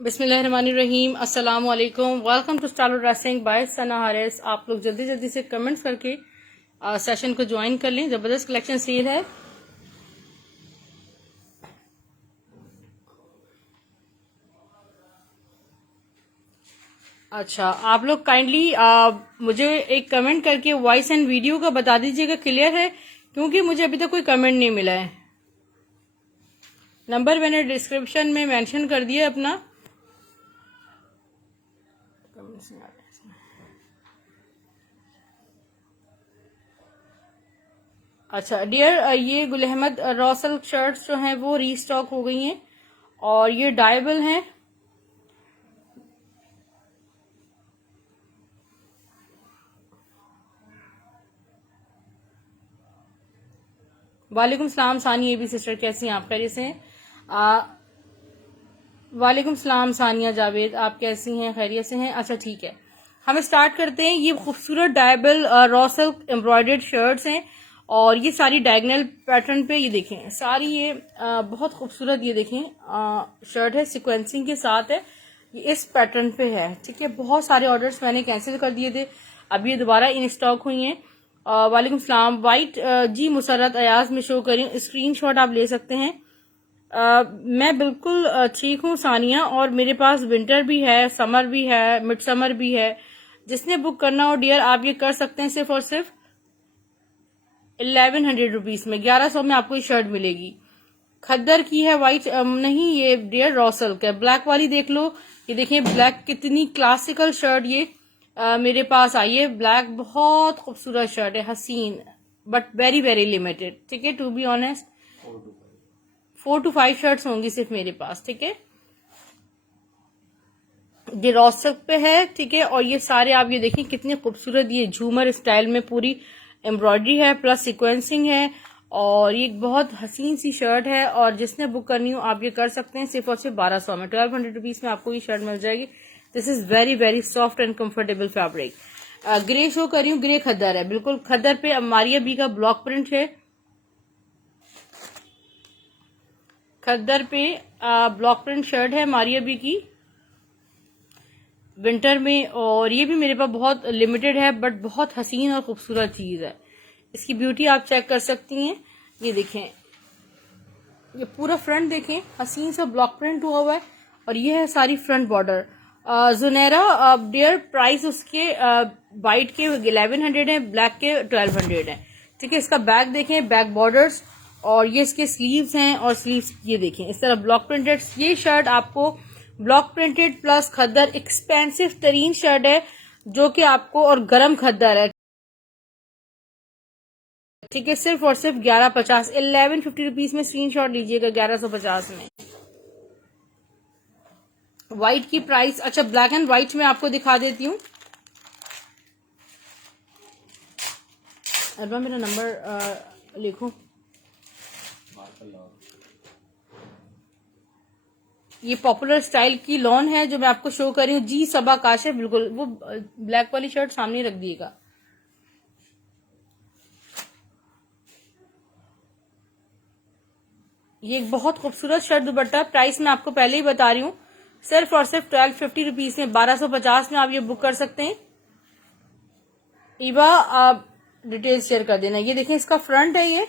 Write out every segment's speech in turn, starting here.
बिस्मिल्लाहिर्रहमानिर्रहीम। अस्सलाम वालेकुम। Welcome to style dressing by Sana Haris. आप लोग जल्दी जल्दी से कमेंट्स करके सेशन को ज्वाइन कर लें। ज़बरदस्त कलेक्शन सेल है। अच्छा, आप लोग काइंडली मुझे एक कमेंट करके वॉइस एंड वीडियो का बता दीजिएगा क्लियर है, क्योंकि मुझे अभी तक कोई कमेंट नहीं मिला है। नंबर मैंने डिस्क्रिप्शन में मेंशन कर दिया अपना। अच्छा डियर, ये गुल अहमद रॉसल शर्ट्स जो हैं वो रीस्टॉक हो गई हैं और ये डायबल हैं। वालेकुम सलाम सानिया भी सिस्टर, कैसी हैं आप? खैरियत से हैं? वालेकुम सलाम सानिया जावेद, आप कैसी हैं? खैरियत से हैं? अच्छा ठीक है, हम स्टार्ट करते हैं। ये खूबसूरत dyeable raw silk embroidered shirts हैं और ये सारी डायगोनल पैटर्न पे, ये देखें सारी ये बहुत खूबसूरत, ये देखें शर्ट है, सिक्वेंसिंग के साथ है, ये इस पैटर्न पे है। ठीक है, बहुत सारे ऑर्डर्स मैंने कैंसिल कर दिए थे, अब ये दोबारा इन स्टॉक हुई हैं। वालेकुम सलाम वाइट जी मुसरत अयाज में शो करी, स्क्रीनशॉट आप ले सकते हैं। मैं बिल्कुल ठीक हूँ सानिया, और मेरे पास विंटर भी है, समर भी है, मिड समर भी है। जिसने बुक करना हो डियर आप ये कर सकते हैं। सिर्फ और सिर्फ 1100 रुपीज में, 1100 में आपको ये शर्ट मिलेगी। खद्दर की है वाइट, नहीं ये डियर रॉसल का ब्लैक वाली देख लो। ये देखिए ब्लैक, कितनी क्लासिकल शर्ट ये मेरे पास आई है। ब्लैक बहुत खूबसूरत शर्ट है, हसीन, बट वेरी वेरी लिमिटेड। ठीक है, to be honest 4 to 5 shirts होंगी सिर्फ मेरे पास। ठीक है, ये रॉस्टक पे है। ठीक है, और ये सारे आप ये देखिए कितने खूबसूरत, ये झूमर स्टाइल में पूरी एम्ब्रॉयडरी है प्लस सिक्वेंसिंग है, और ये बहुत हसीन सी शर्ट है। और जिसने बुक करनी हो आप ये कर सकते हैं। सिर्फ और सिर्फ 1200 में, 1200 रुपीज में आपको ये शर्ट मिल जाएगी। This is very very soft and comfortable fabric. Grey show कर रही हूँ, ग्रे खद्दर है, बिल्कुल खद्दर पे मारिया बी का ब्लॉक प्रिंट है। खद्दर पे ब्लॉक प्रिंट शर्ट है मारिया बी की विंटर में, और ये भी मेरे पास बहुत लिमिटेड है, बट बहुत हसीन और खूबसूरत चीज है। इसकी ब्यूटी आप चेक कर सकती हैं। ये देखें, ये पूरा फ्रंट देखें, हसीन सा ब्लॉक प्रिंट हुआ हुआ है, और ये है सारी फ्रंट बॉर्डर। जुनेरा डियर, प्राइस उसके वाइट के 1100 है, ब्लैक के 1200 है। ठीक है, इसका बैक देखें, बैक बॉर्डर्स, और ये इसके स्लीव्स हैं, और स्लीव्स ये देखें इस तरह ब्लॉक प्रिंटेड। ये शर्ट आपको ब्लॉक प्रिंटेड प्लस खद्दर, एक्सपेंसिव तरीन शर्ट है जो कि आपको, और गरम खद्दर है। ठीक है, सिर्फ और सिर्फ 1150, 1150 रुपीज में स्क्रीनशॉट लीजिएगा। 1150 में व्हाइट की प्राइस। अच्छा, ब्लैक एंड व्हाइट में आपको दिखा देती हूँ। अरबा मेरा नंबर लिखो। ये पॉपुलर स्टाइल की लॉन है जो मैं आपको शो कर रही हूँ। जी सबा काशिफ, बिल्कुल वो ब्लैक वाली शर्ट सामने रख दिएगा। ये एक बहुत खूबसूरत शर्ट दुपट्टा, प्राइस मैं आपको पहले ही बता रही हूँ, सिर्फ और सिर्फ 1250 रुपीज में, 1250 में आप ये बुक कर सकते हैं। ईवा आप डिटेल्स शेयर कर देना। ये देखें इसका फ्रंट है, ये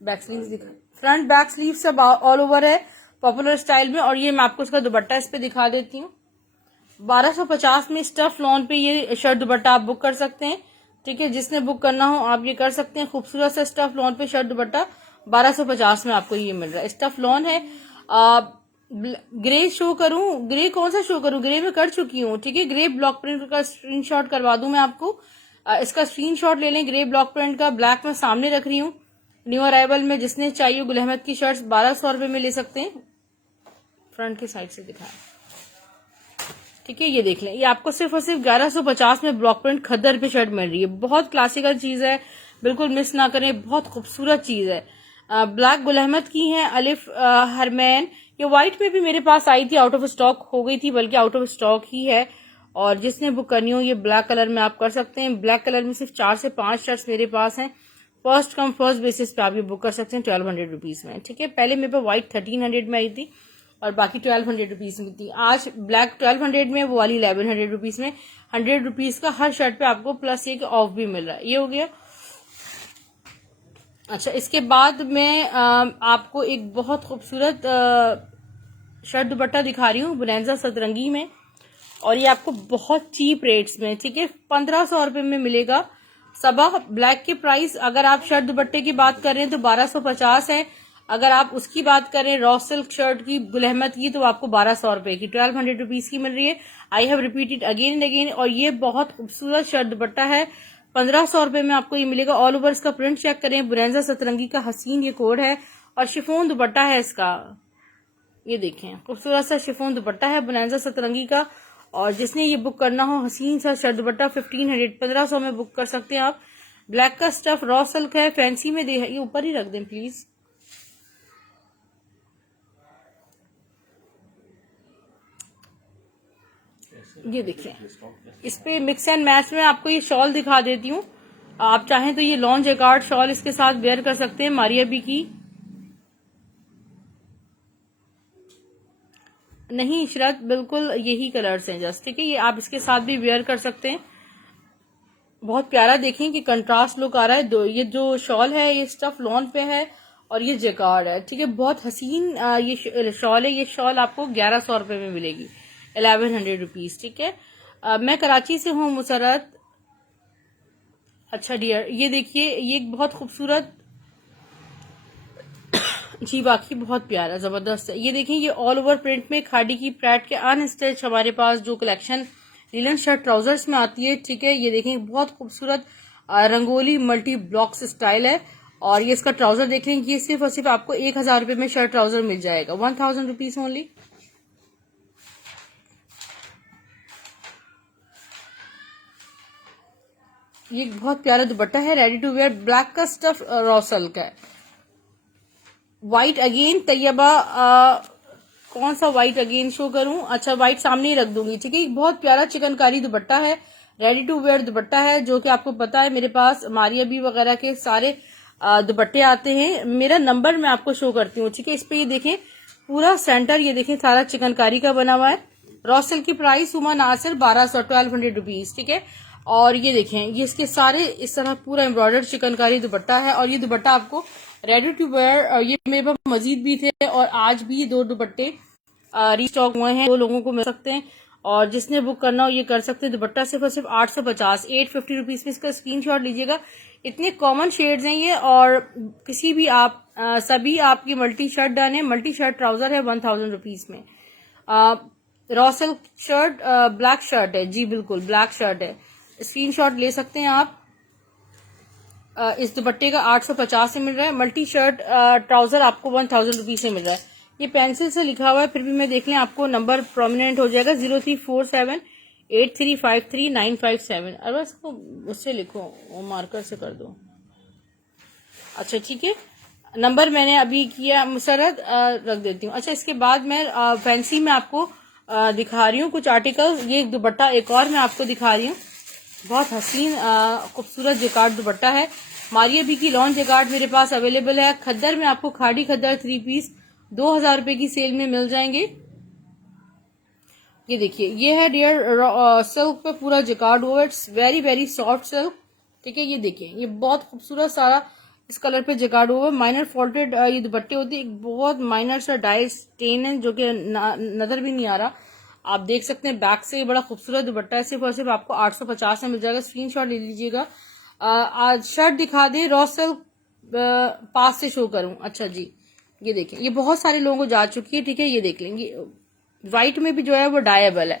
बैक स्लीव्स दिखा, फ्रंट बैक स्लीव सब ऑल ओवर है पॉपुलर स्टाइल में, और ये मैं आपको इसका दुपट्टा इस पे दिखा देती हूँ। 1250 में स्टफ लॉन पे ये शर्ट दुपट्टा आप बुक कर सकते हैं। ठीक है, जिसने बुक करना हो आप ये कर सकते हैं। खूबसूरत सा स्टफ लॉन पे शर्ट दुपट्टा 1250 में आपको ये मिल रहा है। स्टफ लॉन है। ग्रे शो करूं, ग्रे कौन सा शो करूं? ग्रे में कर चुकी हूँ। ठीक है, ग्रे ब्लॉक प्रिंट का स्क्रीनशॉट करवा दूं मैं आपको। इसका स्क्रीनशॉट ले लें, ग्रे ब्लॉक प्रिंट का, ब्लैक में सामने रख रही हूँ। न्यू अराइवल में जिसने चाहिए गुल अहमद की शर्ट्स 1200 रुपए में ले सकते हैं। फ्रंट की साइड से दिखाएं। ठीक है, ये देख लें, ये आपको सिर्फ और सिर्फ 1150 में ब्लॉक प्रिंट खद्दर पे शर्ट मिल रही है। बहुत क्लासिकल चीज है, बिल्कुल मिस ना करें, बहुत खूबसूरत चीज है। ब्लैक गुल अहमद की है, अलिफ हरमैन। ये व्हाइट में भी मेरे पास आई थी, आउट ऑफ स्टॉक हो गई थी, बल्कि आउट ऑफ स्टॉक ही है। और जिसने बुक करनी हो ये ब्लैक कलर में आप कर सकते हैं। ब्लैक कलर में सिर्फ 4 से 5 शर्ट्स मेरे पास हैं। फर्स्ट कम फर्स्ट बेसिस पे आप ये बुक कर सकते हैं 1200 रुपीज में। ठीक है, पहले मेरे पास व्हाइट 1300 में आई थी, और बाकी 1200 रुपीज में थी। आज ब्लैक 1200 में, वो वाली 1100 रुपीज में। 100 रुपीज का हर शर्ट पे आपको प्लस ये ऑफ भी मिल रहा है। ये हो गया। अच्छा, इसके बाद मैं आपको एक बहुत खूबसूरत शर्ट दुपट्टा दिखा रही हूँ बोनांजा सतरंगी में, और ये आपको बहुत चीप रेट्स में, ठीक है, 1500 रुपए में मिलेगा। सबा ब्लैक के प्राइस अगर आप शर्ट दुपट्टे की बात कर रहे हैं तो 1250 है। अगर आप उसकी बात करें रॉ सिल्क शर्ट की, गुल अहमद की, तो आपको 1200 रुपए की, 1200 रुपीज की मिल रही है। I have repeated again and again. और ये बहुत खूबसूरत शर्ट दुपट्टा है, 1500 रुपए में आपको ये मिलेगा। ऑल ओवर इसका प्रिंट चेक करें, बोनांजा सतरंगी का हसीन ये कोड है, और शिफोन दुपट्टा है इसका। ये देखें, खूबसूरत सा शिफोन दुपट्टा है बोनांजा सतरंगी का। और जिसने ये बुक करना हो हसीन सा शर्ट दुपट्टा 1500 में बुक कर सकते हैं आप। ब्लैक का स्टफ रॉ सिल्क है, फैंसी में दे, ये ऊपर ही रख दें प्लीज। ये देखिए, इस पे मिक्स एंड मैच में आपको ये शॉल दिखा देती हूँ। आप चाहें तो ये लॉन्ग जैकार्ड शॉल इसके साथ वेयर कर सकते हैं, मारिया बी की। नहीं इशरत, बिल्कुल यही कलर्स हैं जस्ट, ठीक है। ये आप इसके साथ भी वेयर कर सकते हैं। बहुत प्यारा, देखें कि कंट्रास्ट लुक आ रहा है। ये जो शॉल है ये स्टफ लॉन पे है, और ये जैकार्ड है, ठीक है। बहुत हसीन ये शॉल है। ये शॉल आपको 1100 रुपए में मिलेगी, 1100 रुपीज, ठीक है। मैं कराची से हूँ मुसरत। अच्छा डियर, ये देखिए, ये एक बहुत खूबसूरत जी, बाकी बहुत प्यारा जबरदस्त है। ये देखें, ये ऑल ओवर प्रिंट में खादी की प्रैट के अनस्टिच हमारे पास जो कलेक्शन लिनन शर्ट ट्राउजर्स में आती है, ठीक है। ये देखें, बहुत खूबसूरत रंगोली मल्टी ब्लॉक्स स्टाइल है। और ये इसका ट्राउजर देख लें, ये सिर्फ और सिर्फ आपको 1000 रुपए में शर्ट ट्राउजर मिल जाएगा, 1000 रुपीज ओनली। ये बहुत प्यारा दुपट्टा है, रेडी टू वेयर, ब्लैक का स्टफ रॉ सिल्क है। व्हाइट अगेन तैयबा, कौन सा व्हाइट अगेन शो करूं? अच्छा, व्हाइट सामने ही रख दूंगी, ठीक है। बहुत प्यारा चिकनकारी दुपट्टा है, रेडी टू वेयर दुपट्टा है, जो कि आपको पता है मेरे पास मारिया बी वगैरह के सारे दुपट्टे आते हैं। मेरा नंबर मैं आपको शो करती हूँ, ठीक है। इस पे ये देखें, पूरा सेंटर ये देखें सारा चिकनकारी का बना हुआ है। रॉ सिल्क की प्राइस उमा नासिर 1200 रुपीज, ठीक है। और ये देखें, ये इसके सारे इस तरह पूरा एम्ब्रॉयडर्ड चिकनकारी दुपट्टा है। और ये दुपट्टा आपको रेडी टू वेयर, ये मेरे पास मजीद भी थे और आज भी 2 दुपट्टे रीस्टॉक हुए हैं, 2 लोगों को मिल सकते हैं। और जिसने बुक करना हो ये कर सकते हैं। दुपट्टा सिर्फ और सिर्फ 850, 850 रुपीज में इसका स्क्रीनशॉट लीजिएगा। इतने कॉमन शेड्स हैं ये, और किसी भी आप सभी आपकी मल्टी शर्ट डन है। मल्टी शर्ट ट्राउजर है 1000 रुपीज में। Raw silk shirt, black shirt है, जी बिल्कुल ब्लैक शर्ट है, स्क्रीनशॉट ले सकते हैं आप। इस दुपट्टे का 850 से मिल रहा है। मल्टी शर्ट ट्राउजर आपको 1000 रुपीज से मिल रहा है। ये पेंसिल से लिखा हुआ है, फिर भी मैं देख लें, आपको नंबर प्रोमिनेंट हो जाएगा 0347833957। अरे इसको उससे लिखो, वो मार्कर से कर दो। अच्छा ठीक है, नंबर मैंने अभी किया मुसरत, रख देती हूँ। अच्छा, इसके बाद मैं फैंसी में आपको दिखा रही हूँ कुछ आर्टिकल्स। ये दुपट्टा एक और मैं आपको दिखा रही हूँ, बहुत हसीन खूबसूरत जैकार्ड दुपट्टा है। मारिया बी की लॉन्ग जैकार्ड मेरे पास अवेलेबल है। खद्दर में आपको खाड़ी खद्दर 3 पीस 2000 रुपए की सेल में मिल जाएंगे। ये देखिए, ये है डियर सिल्क पे पूरा जैकार्ड हुआ, it's very very soft silk, ठीक है। ये देखिए, ये बहुत खूबसूरत सारा इस कलर पे जैकार्ड हुआ, माइनर फॉल्टेड ये दुपट्टे होते हैं। एक बहुत माइनर सा डाई स्टेन है जो कि नजर भी नहीं आ रहा, आप देख सकते हैं। बैक से बड़ा खूबसूरत दुपट्टा है, सिर्फ और सिर्फ आपको 850 में मिल जाएगा। स्क्रीनशॉट ले लीजिएगा। आज शर्ट दिखा दे, रॉ सिल्क पास से शो करूं? अच्छा जी, ये देखें, ये बहुत सारे लोगों को जा चुकी है, ठीक है। ये देख लेंगे, व्हाइट में भी जो है वो डायबल है,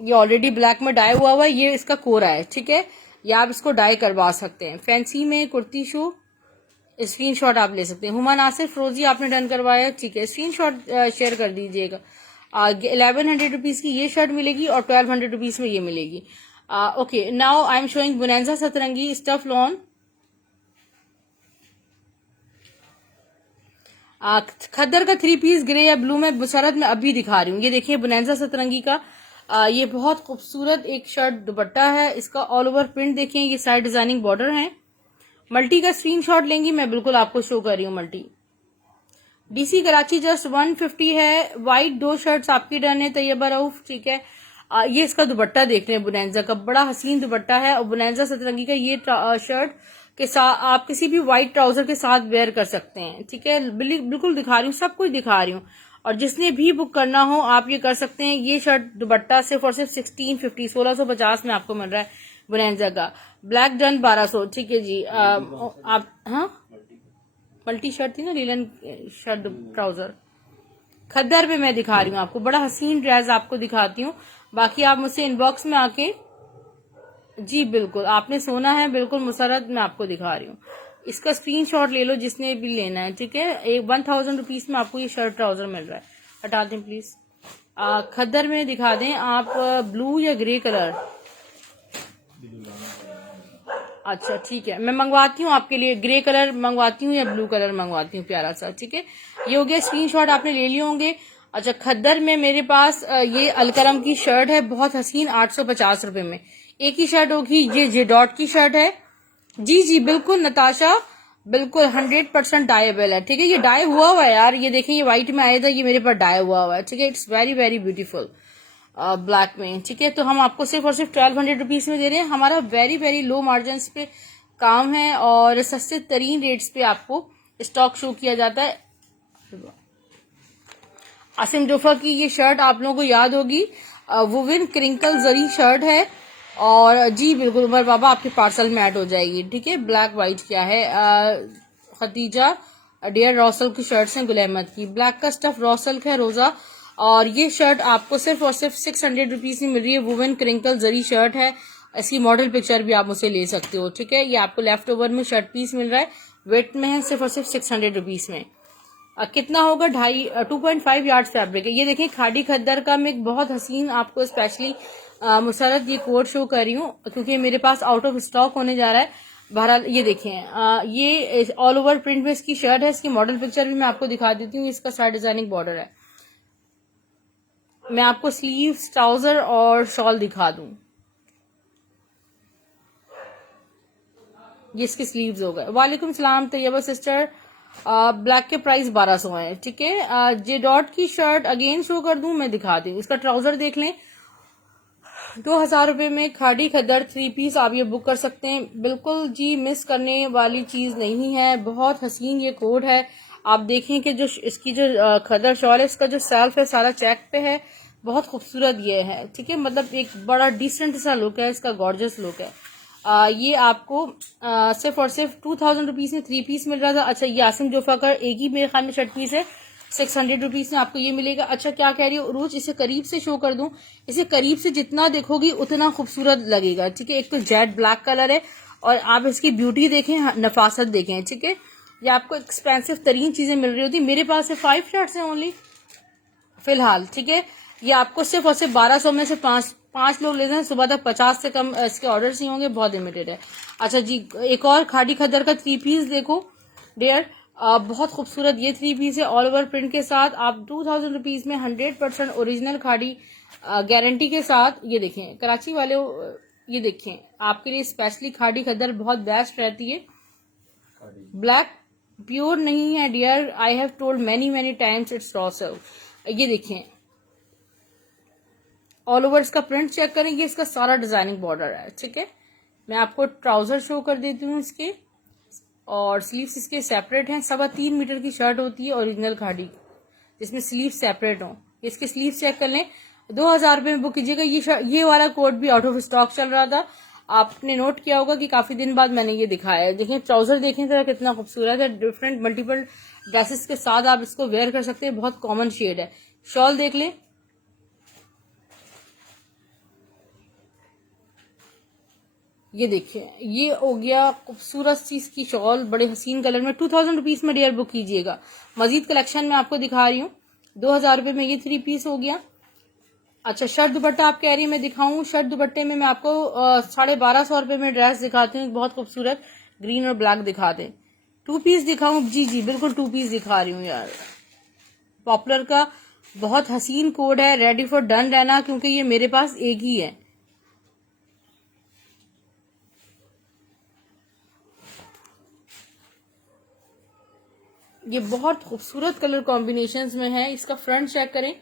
ये ऑलरेडी ब्लैक में डाई हुआ है, ये इसका कोरा है, ठीक है। या आप इसको डाई करवा सकते हैं। फैंसी में कुर्ती शो, स्क्रीनशॉट आप ले सकते हैं। हुमा नासिर फिरोजी आपने डन करवाया, ठीक है, स्क्रीनशॉट शेयर कर दीजिएगा। 1100 रुपीज की ये शर्ट मिलेगी और 1200 रुपीज में ये मिलेगी। Okay, now I am showing bonanza सतरंगी स्टफ लॉन। खद्दर का 3 पीस ग्रे या ब्लू में मुसरत में अभी दिखा रही हूँ। ये देखिए, बोनांजा सतरंगी का ये बहुत खूबसूरत एक शर्ट दुपट्टा है। इसका ऑल ओवर प्रिंट देखें, ये साइड डिजाइनिंग बॉर्डर है। मल्टी का स्क्रीनशॉट लेंगी, मैं बिल्कुल आपको शो कर रही हूँ मल्टी। डीसी कराची जस्ट 150 है। व्हाइट 2 शर्ट्स आपकी डन है तैयबा रऊफ, ठीक है। ये इसका दुपट्टा देख रहे हैं बुनैंजा का, बड़ा हसीन दुपट्टा है और बुनैंजा सतरंगी का ये शर्ट के साथ आप किसी भी व्हाइट ट्राउजर के साथ वेयर कर सकते हैं, ठीक है। बिल्कुल दिखा रही हूँ, सब कुछ दिखा रही हूँ। और जिसने भी बुक करना हो आप ये कर सकते हैं। ये शर्ट दुपट्टा सिर्फ और सिर्फ 1650 1650 में आपको मिल रहा है बुनैंजा का। ब्लैक डन 1200, ठीक है जी। आप हाँ मल्टी शर्ट थी ना, लीलन शर्ट ट्राउजर। खद्दर पे मैं दिखा रही हूँ आपको, बड़ा हसीन ड्रेस आपको दिखाती हूँ। बाकी आप मुझसे इनबॉक्स में आके, जी बिल्कुल आपने सोना है, बिल्कुल मुसरत मैं आपको दिखा रही हूँ। इसका स्क्रीनशॉट ले लो जिसने भी लेना है, ठीक है। 1000 रुपीज में आपको ये शर्ट ट्राउजर मिल रहा है। हटा दें प्लीज। खद्दर में दिखा दें आप, ब्लू या ग्रे कलर। अच्छा ठीक है, मैं मंगवाती हूँ आपके लिए, ग्रे कलर मंगवाती हूँ या ब्लू कलर मंगवाती हूँ प्यारा सा, ठीक है। ये हो गया, स्क्रीनशॉट आपने ले लिए होंगे। अच्छा खद्दर में मेरे पास ये अलकरम की शर्ट है, बहुत हसीन, 850 रुपए में एक ही शर्ट होगी। ये जे डॉट की शर्ट है, जी जी बिल्कुल नताशा, बिल्कुल 100% डाइएबल है, ठीक है। ये डाई हुआ हुआ है यार, ये देखें, ये व्हाइट में आया था, ये मेरे पास डाई हुआ हुआ है, ठीक है। It's very very beautiful black में, ठीक है। तो हम आपको सिर्फ और सिर्फ 1200 रुपीज में दे रहे हैं। हमारा वेरी वेरी लो मार्जिन पे काम है और सस्ते तरीन रेट्स पे आपको स्टॉक शो किया जाता है। आसिम जोफा की ये शर्ट आप लोगों को याद होगी, वुविन क्रिंकल जरी शर्ट है। और जी बिल्कुल उमर बाबा आपके पार्सल में ऐड हो जाएगी, ठीक है। ब्लैक व्हाइट क्या है, खतीजा डियर रॉसल की शर्ट्स हैं, गुल अहमद की। ब्लैक का स्टफ रॉसल का है, रोजा। और ये शर्ट आपको सिर्फ और सिर्फ 600 रुपीज में मिल रही है। वुमेन क्रिंकल जरी शर्ट है, इसकी मॉडल पिक्चर भी आप मुझसे ले सकते हो, ठीक है। ये आपको लेफ्ट ओवर में शर्ट पीस मिल रहा है, वेट में है, सिर्फ और सिर्फ 600 रुपीज में। कितना होगा, 2.5 यार्ड फैब्रिक है। ये देखिए खाड़ी खद्दर का मैं एक बहुत हसीन आपको स्पेशली मुसरत ये कोड शो कर रही हूँ क्योंकि मेरे पास आउट ऑफ स्टॉक होने जा रहा है। बहरहाल ये देखें, ये ऑल ओवर प्रिंट में इसकी शर्ट है, इसकी मॉडल पिक्चर भी मैं आपको दिखा देती हूँ। इसका साइड डिजाइनिंग बॉर्डर है। मैं आपको स्लीव्स, ट्राउजर और शॉल दिखा दूं। ये इसके स्लीव्स हो गए। वालेकुम सलाम तैयबा सिस्टर। ब्लैक के प्राइस 1200 है, ठीक है। जे डॉट की शर्ट अगेन शो कर दूं, मैं दिखा दी। इसका ट्राउजर देख लें, 2000 रुपए में खाड़ी खद्दर 3 पीस आप ये बुक कर सकते हैं। बिल्कुल जी मिस करने वाली चीज नहीं है, बहुत हसीन ये कोड है। आप देखें कि जो इसकी जो खद्दर शॉल है, इसका जो सेल्फ है सारा चेक पे है, बहुत खूबसूरत ये है, ठीक है। मतलब एक बड़ा डिसेंट सा लुक है इसका, गॉर्जियस लुक है। ये आपको सिर्फ और सिर्फ 2000 रुपीज में 3 पीस मिल रहा था। अच्छा ये आसिम जोफा का एक ही मेरे ख्याल में शर्ट पीस है, 600 रुपीज में आपको ये मिलेगा। अच्छा क्या कह रही हो उरूज, इसे करीब से शो कर दूं। इसे करीब से जितना देखोगी उतना खूबसूरत लगेगा, ठीक है। एक तो जेट ब्लैक कलर है और आप इसकी ब्यूटी देखें, नफासत देखें, ठीक है। ये आपको एक्सपेंसिव तरीन चीजें मिल रही होती। मेरे पास से 5 शर्ट्स हैं ओनली फिलहाल, ठीक है। ये आपको सिर्फ और सिर्फ 1200 में से पांच लोग लेते हैं, सुबह तक 50 से कम इसके ऑर्डर्स नहीं होंगे, बहुत लिमिटेड है। अच्छा जी एक और खाड़ी खद्दर का 3 पीस देखो डियर, बहुत खूबसूरत ये 3 पीस है ऑल ओवर प्रिंट के साथ। आप 2000 रुपीज में 100% ओरिजिनल खाड़ी गारंटी के साथ, ये देखें कराची वाले, ये देखें आपके लिए स्पेशली खाड़ी खद्दर बहुत बेस्ट रहती है। ब्लैक प्योर नहीं है dear, I have told many many times it's raw silk. ये देखें ऑल ओवर इसका प्रिंट चेक करें, ये इसका सारा डिजाइनिंग बॉर्डर है, ठीक है। मैं आपको ट्राउजर शो कर देती हूँ इसके, और स्लीव्स इसके सेपरेट हैं। 3.25 मीटर की शर्ट होती है ओरिजिनल खाड़ी, जिसमें स्लीव सेपरेट हो। इसके स्लीव चेक कर लें, 2000 रुपए में बुक कीजिएगा। ये वाला कोड भी आउट ऑफ स्टॉक चल रहा था, आपने नोट किया होगा कि काफी दिन बाद मैंने ये दिखाया है। देखिए ट्राउजर देखें जरा कितना खूबसूरत है, डिफरेंट मल्टीपल ड्रेसेस के साथ आप इसको वेयर कर सकते हैं, बहुत कॉमन शेड है। शॉल देख लें, ये देखिए ये हो गया खूबसूरत सी इसकी शॉल, बड़े हसीन कलर में। 2000 रुपीज में डियर बुक कीजिएगा। मजीद कलेक्शन में आपको दिखा रही हूँ, 2000 रुपए में ये 3 पीस हो गया। अच्छा शर्ट दुपट्टा आप कह रही है मैं दिखाऊं, शर्ट दुपट्टे में मैं आपको 1250 रुपए में ड्रेस दिखाती हूँ, बहुत खूबसूरत ग्रीन और ब्लैक दिखा दें। 2 पीस दिखाऊं, जी जी बिल्कुल 2 पीस दिखा रही हूँ यार। पॉपुलर का बहुत हसीन कोड है, रेडी फॉर डन रहना क्योंकि ये मेरे पास एक ही है। ये बहुत खूबसूरत कलर कॉम्बिनेशंस में है। इसका फ्रंट चेक करें,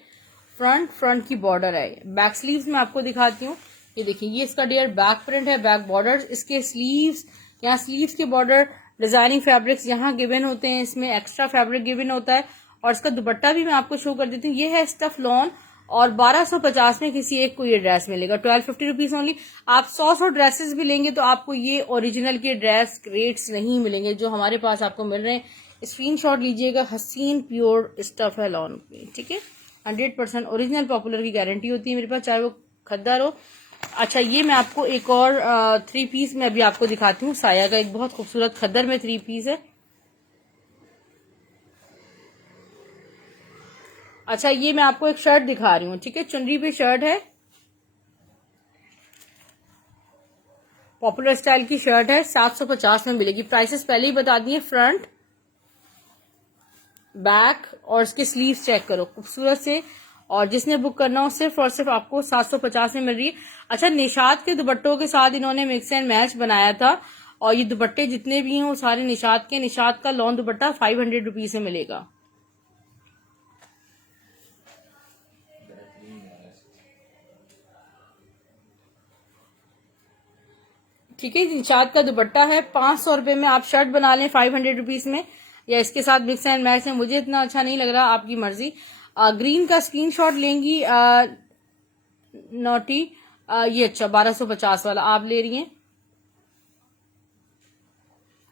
फ्रंट की बॉर्डर है। बैक स्लीव्स में आपको दिखाती हूँ। ये देखिए, ये इसका डियर बैक प्रिंट है, बैक बॉर्डर। इसके स्लीव्स, यहाँ स्लीव्स के बॉर्डर डिजाइनिंग फैब्रिक्स यहाँ गिवन होते हैं, इसमें एक्स्ट्रा फैब्रिक गिवन होता है। और इसका दुपट्टा भी मैं आपको शो कर देती हूँ। ये है स्टफ लॉन और 1250 में किसी एक को ये ड्रेस मिलेगा। 1250 रुपीज ओनली। आप 100 ड्रेसेस भी लेंगे तो आपको ये ओरिजिनल के ड्रेस रेट्स नहीं मिलेंगे जो हमारे पास आपको मिल रहे हैं। स्क्रीनशॉट लीजिएगा। हसीन प्योर स्टफ है लॉन की, ठीक है। 100% ओरिजिनल पॉपुलर की गारंटी होती है मेरे पास, चाहे वो खद्दर हो। अच्छा, ये मैं आपको एक और 3 पीस में अभी आपको दिखाती हूँ। साया का एक बहुत खूबसूरत खद्दर में 3 पीस है। अच्छा, ये मैं आपको एक शर्ट दिखा रही हूँ, ठीक है। चुनरी पे शर्ट है, पॉपुलर स्टाइल की शर्ट है, 750 में मिलेगी। प्राइसेस पहले ही बता दिए। फ्रंट, बैक और इसके स्लीव्स चेक करो, खूबसूरत से। और जिसने बुक करना हो सिर्फ और सिर्फ आपको 750 में मिल रही है। अच्छा, निशात के दुपट्टों के साथ इन्होंने मिक्स एंड मैच बनाया था और ये दुपट्टे जितने भी हैं वो सारे निशात के। निशात का लॉन दुपट्टा 500 रुपीज में मिलेगा। ठीक है, निशात का दुपट्टा है। 500 रुपए में आप शर्ट बना लें 500 रुपीज में, या इसके साथ मिक्स एंड मैच है। मुझे इतना अच्छा नहीं लग रहा, आपकी मर्जी। ग्रीन का स्क्रीनशॉट लेंगी नोटी। ये अच्छा 1250 वाला आप ले रही हैं।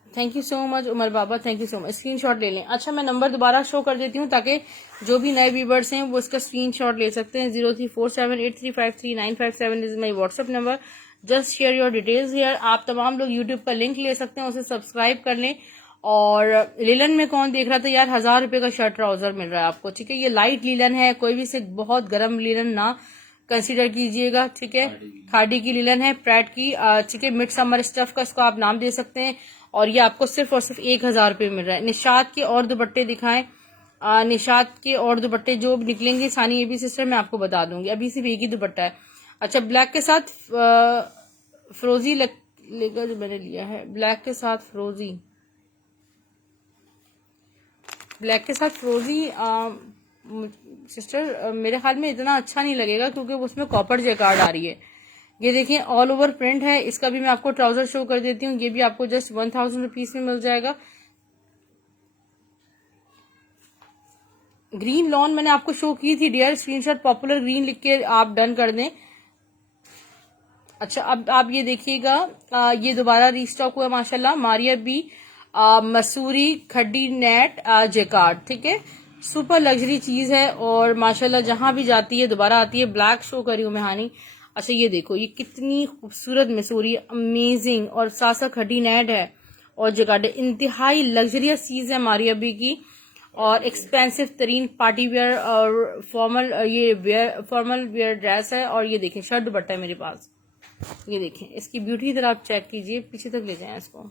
Thank you so much Umar Baba, thank you so much. Screenshot ले लें। अच्छा, मैं नंबर दोबारा शो कर देती हूँ ताकि जो भी नए व्यूवर्स हैं वो इसका स्क्रीनशॉट ले सकते हैं। 034783535957 is my WhatsApp number. Just share your details here. आप तमाम लोग यूट्यूब का लिंक ले सकते हैं, उसे सब्सक्राइब कर लें। और लीलन में कौन देख रहा था यार, 1000 रुपए का शर्ट ट्राउजर मिल रहा है आपको, ठीक है। ये लाइट लीलन है, कोई भी से बहुत गर्म लीलन ना कंसीडर कीजिएगा, ठीक है। खाड़ी की लीलन है, प्रैट की, ठीक है। मिड समर स्टफ का इसको आप नाम दे सकते हैं। और ये आपको सिर्फ और सिर्फ 1000 रुपए मिल रहा है। निशात के और दुपट्टे दिखाएं। निशात के और दुपट्टे जो निकलेंगे सानी एबी सिस्टर मैं आपको बता दूंगी। अभी सिर्फ एक ही दुपट्टा है। अच्छा, ब्लैक के साथ फ्रोजी लेगा जो मैंने लिया है, ब्लैक के साथ फ्रोजी, ब्लैक के साथ फ्रोजी सिस्टर मेरे ख्याल में इतना अच्छा नहीं लगेगा क्योंकि उसमें कॉपर जैकार्ड आ रही है। ये देखिए, ऑल ओवर प्रिंट है। इसका भी मैं आपको ट्राउजर शो कर देती हूँ। ये भी आपको जस्ट 1000 रुपीज में मिल जाएगा। ग्रीन लॉन मैंने आपको शो की थी डियर। स्क्रीनशॉट पॉपुलर ग्रीन लिख के आप डन कर दें। अच्छा, अब आप ये देखिएगा, ये दोबारा रीस्टॉक हुआ माशाल्लाह। मारिया बी मसूरी खड्डी नेट जैकार्ड, ठीक है। सुपर लग्जरी चीज है और माशाल्लाह जहां भी जाती है दोबारा आती है। ब्लैक शो करी हूं मैं हानी। अच्छा, ये देखो, ये कितनी खूबसूरत मसूरी, अमेजिंग, और सासा खड्डी नेट है और जैकार्ड। इंतहाई लग्जरियस चीज है मारिया बी की और एक्सपेंसिव तरीन पार्टी वेयर और फॉर्मल वेयर ड्रेस है। और ये देखें, शर्ट दुपट्टा है मेरे पास। ये देखें, इसकी ब्यूटी जरा आप चेक कीजिए, पीछे तक ले जाएं इसको।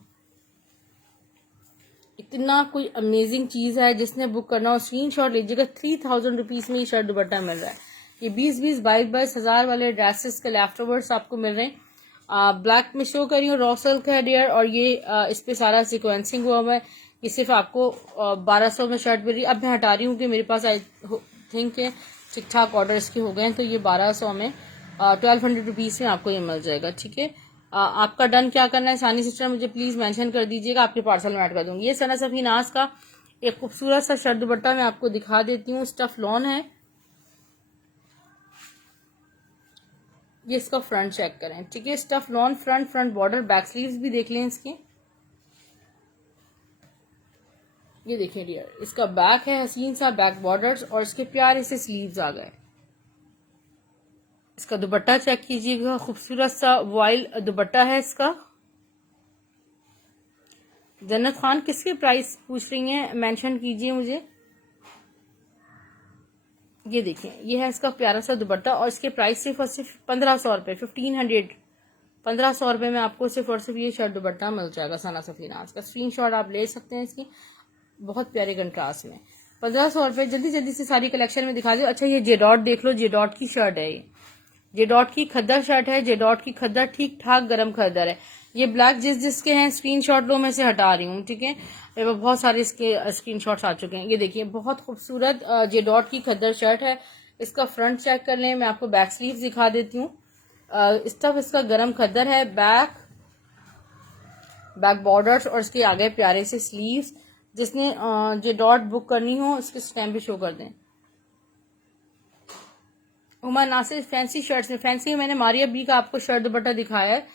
इतना कोई अमेजिंग चीज है। जिसने बुक करना हो स्क्रीनशॉट लीजिएगा। 3000 रुपीज में ये शर्ट दुपट्टा मिल रहा है। ये 20-20, 22-22 हजार वाले ड्रेसेस के आफ्टरवर्ड्स आपको मिल रहे हैं। ब्लैक में शो करी हूँ, रॉ सिल्क है डियर, और ये इस पे सारा सिक्वेंसिंग हुआ है। ये सिर्फ आपको 1200 में शर्ट मिल रही है। अब मैं हटा रही हूँ कि मेरे पास आई थिंक ठीक ठाक ऑर्डर इसके हो गए हैं, तो ये 1200 में 1200 रुपीज में आपको ये मिल जाएगा, ठीक है। आपका डन क्या करना है सानी सिस्टर, मुझे प्लीज मेंशन कर दीजिएगा, आपके पार्सल में ऐड कर दूंगी। ये सना सफी नाज का एक खूबसूरत सा शर्ट दुपट्टा मैं आपको दिखा देती हूँ। स्टफ लॉन है। ये इसका फ्रंट चेक करें, ठीक है। Stuff lawn, front border, back sleeves भी देख लें इसके। ये देखिए डियर, इसका बैक है हसीन सा बैक बॉर्डर्स और इसके प्यारे से स्लीव्स आ गए। इसका दुपट्टा चेक कीजिएगा, खूबसूरत सा वॉइल दुपट्टा है इसका। जन्नत खान किसके प्राइस पूछ रही हैं, मेंशन कीजिए मुझे। ये देखिए, ये है इसका प्यारा सा दुपट्टा और इसके प्राइस सिर्फ और सिर्फ 1500 रुपए, 1500, 1500 रुपए में आपको सिर्फ और सिर्फ ये शर्ट दुपट्टा मिल जाएगा सना सफीनाज का। स्क्रीनशॉट आप ले सकते हैं इसकी, बहुत प्यारे कंट्रास्ट में। 1500 रुपए। जल्दी जल्दी से सारी कलेक्शन में दिखा दो। अच्छा, ये जे डॉट देख लो, जे डॉट की शर्ट है। ये जे डॉट की खद्दर शर्ट है। जे डॉट की खद्दर ठीक ठाक गर्म खद्दर है। ये ब्लैक जिसके हैं स्क्रीनशॉट लो, मैं से हटा रही हूँ, ठीक है। मेरे पास बहुत सारे इसके स्क्रीनशॉट्स आ चुके हैं। ये देखिए बहुत खूबसूरत जे डॉट की खद्दर शर्ट है। इसका फ्रंट चेक कर लें, मैं आपको बैक स्लीव दिखा देती हूँ। स्टफ इसका गरम खद्दर है, बैक बॉर्डर्स और इसके आगे प्यारे से स्लीव्स। जिसने जे डॉट बुक करनी हो इसके स्टैम्प भी शो कर दें। उमर नासिर फैंसी शर्ट्स में, फैंसी में मैंने मारिया बी का आपको शर्ट दुपट्टा दिखाया है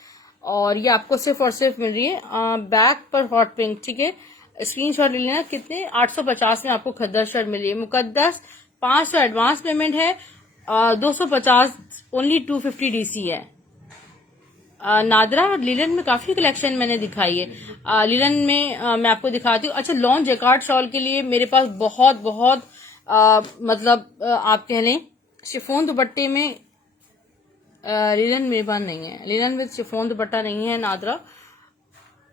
और ये आपको सिर्फ और सिर्फ मिल रही है बैक पर हॉट पिंक, ठीक है। स्क्रीनशॉट ले लेना। कितने 850 में आपको खद्दर शर्ट मिल रही है। मुकद्दस 500 एडवांस पेमेंट है, 250 ओनली 250 डीसी है। नादरा और लिलन में काफी कलेक्शन मैंने दिखाई है। लिलन में मैं आपको दिखाती हूँ। अच्छा, लॉन्ग जैकार्ड शॉल के लिए मेरे पास बहुत बहुत मतलब आप कह लें शिफॉन दुपट्टे में लिलन मेरे पास नहीं है। लिलन में शिफॉन दुपट्टा नहीं है नादरा।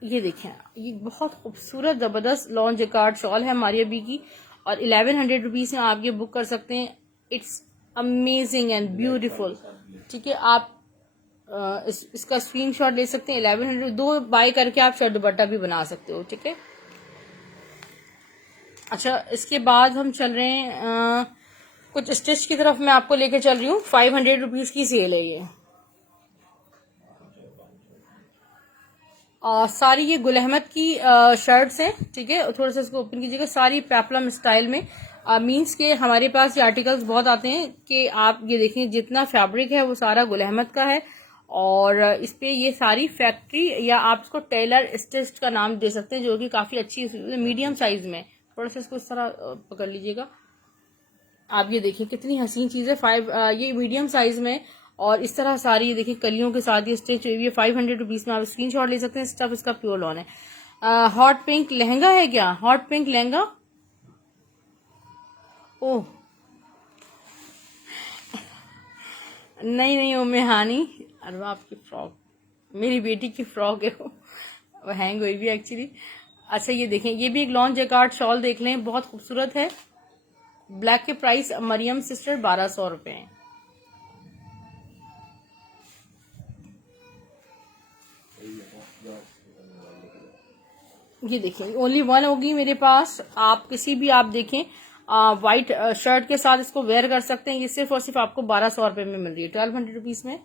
ये देखें, ये बहुत खूबसूरत जबरदस्त लॉन्ग जैकार्ड शॉल है मारिया बी की और 1100 रुपीज में आप ये बुक कर सकते हैं। इट्स अमेजिंग एंड ब्यूटीफुल, ठीक है। आप इसका स्क्रीनशॉट ले सकते हैं। 1100 दो बाय करके आप शर्ट दुपट्टा भी बना सकते हो, ठीक है। अच्छा, इसके बाद हम चल रहे हैं कुछ स्टिच की तरफ। मैं आपको लेके चल रही हूँ। 500 रुपीज की सेल है ये। सारी ये गुल अहमद की शर्ट्स हैं, ठीक है। थोड़ा सा इसको ओपन कीजिएगा। सारी पेप्लम स्टाइल में मीन्स के हमारे पास ये आर्टिकल्स बहुत आते हैं कि आप ये देखें जितना फैब्रिक है वो सारा गुल अहमद का है और इस पे ये सारी फैक्ट्री या आप इसको टेलर स्टिच का नाम दे सकते हैं, जो कि काफी अच्छी मीडियम साइज में। थोड़ा सा इसको इस तरह पकड़ लीजिएगा। आप ये देखिए कितनी हसीन चीज है। ये मीडियम साइज में और इस तरह सारी ये देखिए कलियों के साथ ये स्टिच हुई है। 500 रुपीज में आप स्क्रीनशॉट ले सकते हैं। स्टफ इसका प्योर लॉन है। हॉट पिंक लहंगा है क्या? हॉट पिंक लहंगा, ओह नहीं नहीं उम्मे हानी, अरे आपकी फ्रॉक, मेरी बेटी की फ्रॉक है वो हैंग हुई भी एक्चुअली। अच्छा, ये देखें, ये भी एक लॉन्ग जैकार्ड शॉल देख लें, बहुत खूबसूरत है। ब्लैक के प्राइस मरियम सिस्टर 1200 रुपए हैं। ये देखें ओनली वन होगी मेरे पास। आप किसी भी आप देखें व्हाइट शर्ट के साथ इसको वेयर कर सकते हैं। ये सिर्फ और सिर्फ आपको 1200 रुपए में मिल रही है, 1200 रुपीज में।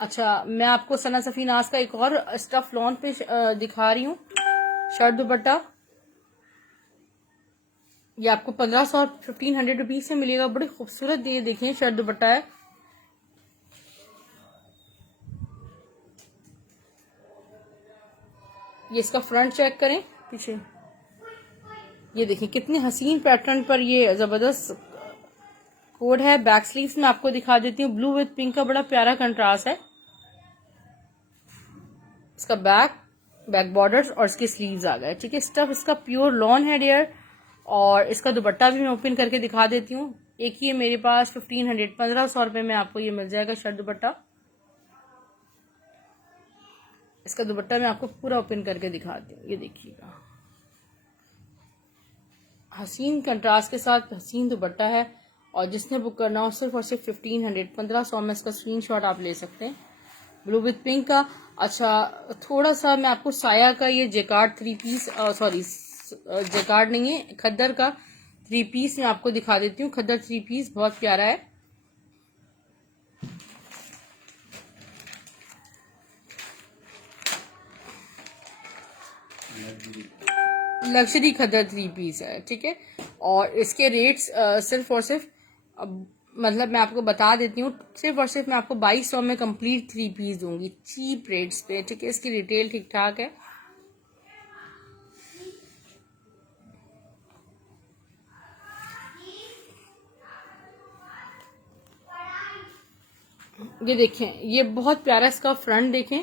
अच्छा, मैं आपको सना सफीनाज का एक और स्टफ लॉन पे दिखा रही हूँ शर्ट दुपट्टा। ये आपको 1500 1500 रुपीज से मिलेगा। बड़ी खूबसूरत ये देखिए शर्ट दुपट्टा है। ये इसका फ्रंट चेक करें पीछे, ये देखिए कितने हसीन पैटर्न पर ये जबरदस्त कोड है। बैक स्लीव्स में आपको दिखा देती हूँ। ब्लू विद पिंक का बड़ा प्यारा कंट्रास्ट है। इसका बैक बॉर्डर्स और इसके स्लीव्स आ गए, ठीक है। स्टफ इसका प्योर लॉन है डियर और इसका दुपट्टा भी मैं ओपन करके दिखा देती हूँ। एक ही है मेरे पास 1500 रुपए में आपको ये मिल जाएगा शर्ट दुपट्टा। इसका दुपट्टा मैं आपको पूरा ओपन करके दिखाती हूँ। ये देखिएगा हसीन कंट्रास्ट के साथ हसीन दुपट्टा है और जिसने बुक करना हो सिर्फ और सिर्फ 1500 में इसका स्क्रीनशॉट आप ले सकते हैं। ब्लू विथ पिंक का। अच्छा, थोड़ा सा मैं आपको साया का ये जैकार्ड 3 पीस, सॉरी जैकार्ड नहीं है, खद्दर का 3 पीस मैं आपको दिखा देती हूँ। खद्दर 3 पीस बहुत प्यारा है। लग्जरी खद्दर 3 पीस है, ठीक है। और इसके रेट्स सिर्फ और सिर्फ मतलब मैं आपको बता देती हूँ, सिर्फ और सिर्फ मैं आपको 2200 में कंप्लीट 3 पीस दूंगी चीप रेट्स पे, ठीक है। इसकी रिटेल ठीक ठाक है। ये देखें, ये बहुत प्यारा इसका फ्रंट देखें,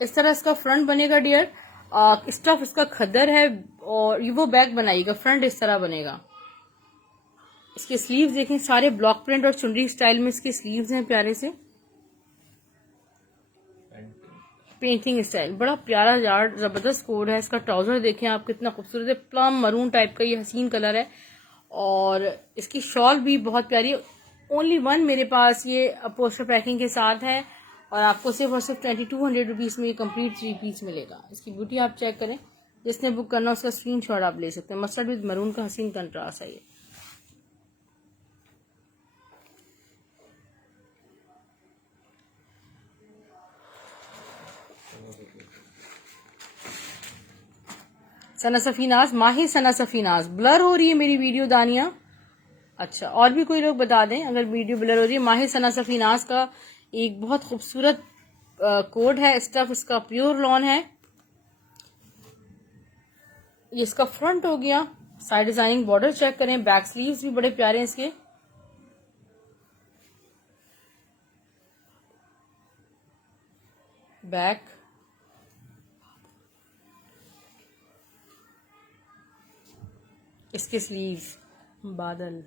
इस तरह इसका फ्रंट बनेगा डियर। स्टफ इसका खद्दर है और ये वो बैक बनाएगा, फ्रंट इस तरह बनेगा। इसके स्लीव्स देखें, सारे ब्लॉक प्रिंट और चुनरी स्टाइल में इसके स्लीव्स हैं प्यारे से, पेंटिंग स्टाइल, बड़ा प्यारा यार जबरदस्त कोड है। इसका ट्राउजर देखें आप कितना खूबसूरत है, प्लम मरून टाइप का ये हसीन कलर है और इसकी शॉल भी बहुत प्यारी। ओनली वन मेरे पास ये पोस्टर पैकिंग के साथ है और आपको सिर्फ और सिर्फ 2200 रुपीज़ में ये कंप्लीट 3 पीस मिलेगा। इसकी ब्यूटी आप चेक करें, जिसने बुक करना उसका स्क्रीनशॉट आप ले सकते हैं। मस्टर्ड विद मरून का हसीन कंट्रास्ट है ये। सना सफीनाज, माही सना सफीनाज। ब्लर हो रही है मेरी वीडियो दानिया? अच्छा, और भी कोई लोग बता दें अगर वीडियो ब्लर हो रही है। माही सना सफीनाज का एक बहुत खूबसूरत कोड है। स्टफ इसका प्योर लॉन है। ये इसका फ्रंट हो गया। साइड डिजाइनिंग बॉर्डर चेक करें। बैक स्लीव्स भी बड़े प्यारे हैं इसके। बैक इसके स्लीव्स बादल।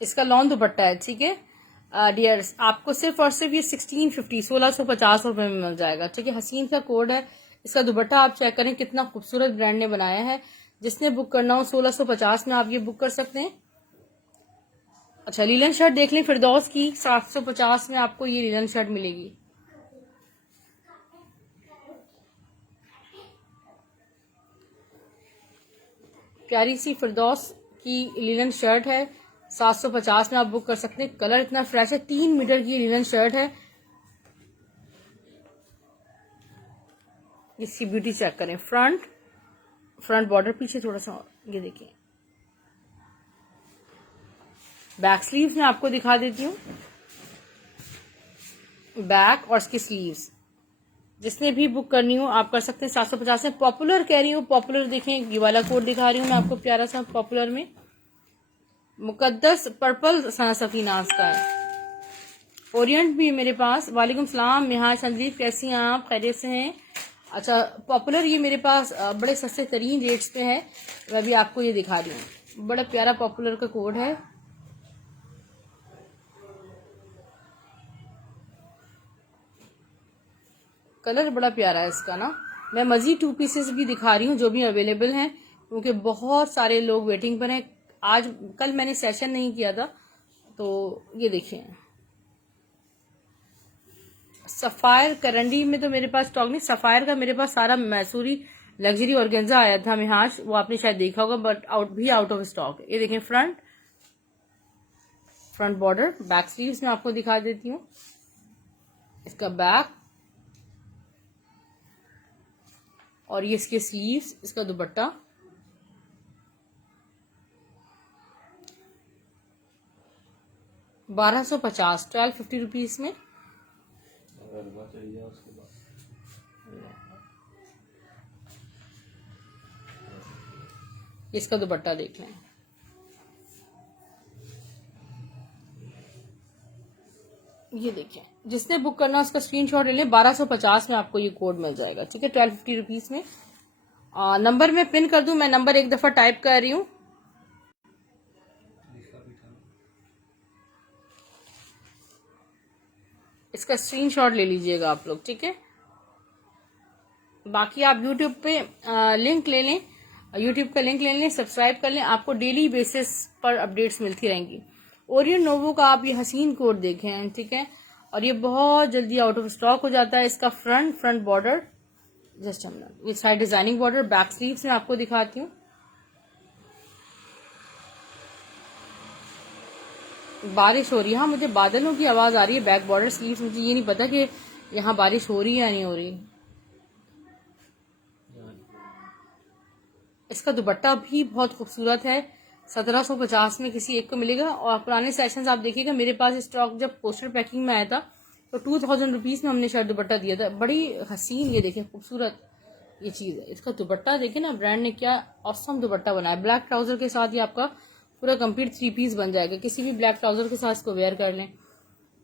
इसका लॉन दुपट्टा है, ठीक है डियर्स। आपको सिर्फ और सिर्फ ये 1650 रुपए में मिल जाएगा, ठीक है। हसीन का कोड है। इसका दुपट्टा आप चेक करें कितना खूबसूरत ब्रांड ने बनाया है। जिसने बुक करना हो 1650 में आप ये बुक कर सकते हैं। अच्छा, लीलन शर्ट देख लें फिरदौस की। 750 में आपको ये लीलन शर्ट मिलेगी। प्यारी सी फिरदौस की लीलन शर्ट है। 750 में आप बुक कर सकते हैं। कलर इतना फ्रेश है। 3 मीटर की लीलन शर्ट है। इसकी ब्यूटी चेक करें। फ्रंट बॉर्डर पीछे थोड़ा सा और, ये देखिए। बैक स्लीव्स में आपको दिखा देती हूँ। बैक और इसकी स्लीव्स जिसने भी बुक करनी हो आप कर सकते हैं 750 में। पॉपुलर कह रही हूँ, पॉपुलर देखें, ये वाला कोड दिखा रही हूँ मैं आपको प्यारा सा पॉपुलर में। मुकद्दस पर्पल सना सफीनाज का है। ओरिएंट भी मेरे पास। वालेकुम सलाम मिहाज संदीप, कैसी हैं आप? खैरियत से हैं? अच्छा, पॉपुलर ये मेरे पास बड़े सस्ते तरीन रेट्स पे है। मैं भी आपको ये दिखा रही हूँ। बड़ा प्यारा पॉपुलर का कोड है। कलर बड़ा प्यारा है इसका ना। मैं मजीद 2 पीसेस भी दिखा रही हूँ जो भी अवेलेबल हैं, क्योंकि बहुत सारे लोग वेटिंग पर हैं। कल मैंने सेशन नहीं किया था, तो ये देखिए। सफायर करंडी में तो मेरे पास स्टॉक नहीं। सफायर का मेरे पास सारा मैसूरी लग्जरी ऑर्गेन्जा आया था मिहाज, वो आपने शायद देखा होगा, बट आउट ऑफ स्टॉक है। ये देखें फ्रंट बॉर्डर। बैक स्लीव्स में आपको दिखा देती हूँ। इसका बैक और ये इसके स्लीव्स। इसका दुपट्टा 1250 रुपीज में। इसका दुपट्टा देख लें। ये देखें, जिसने बुक करना उसका स्क्रीनशॉट ले लें। 1250 में आपको ये कोड मिल जाएगा, ठीक है। 1250 रुपीज में। नंबर में पिन कर दूं, मैं नंबर एक दफा टाइप कर रही हूँ। इसका स्क्रीनशॉट ले लीजिएगा आप लोग, ठीक है। बाकी आप यूट्यूब पे लिंक ले लें, यूट्यूब का लिंक ले लें, सब्सक्राइब कर लें। आपको डेली बेसिस पर अपडेट्स मिलती रहेंगी। ओरियन नोवो का आप ये हसीन कोड देखें, ठीक है। और ये बहुत जल्दी आउट ऑफ स्टॉक हो जाता है। इसका फ्रंट बॉर्डर जस्ट ये side designing border. Back sleeves में आपको दिखाती हूँ। बारिश हो रही है। हाँ, मुझे बादलों की आवाज आ रही है। बैक बॉर्डर स्लीव्स, मुझे ये नहीं पता कि यहाँ बारिश हो रही है या नहीं हो रही। इसका दुपट्टा भी बहुत खूबसूरत है। 1750 में किसी एक को मिलेगा। और पुराने सेशंस आप देखिएगा, मेरे पास स्टॉक जब पोस्टर पैकिंग में आया था तो 2000 रुपीज में हमने शर्ट दुपट्टा दिया था। बड़ी हसीन, ये देखें खूबसूरत ये चीज है। इसका दुपट्टा देखें ना, ब्रांड ने क्या ऑसम दुपट्टा बनाया। ब्लैक ट्राउजर के साथ ये आपका पूरा कंप्लीट 3 पीस बन जाएगा। किसी भी ब्लैक ट्राउजर के साथ इसको वेयर कर लें।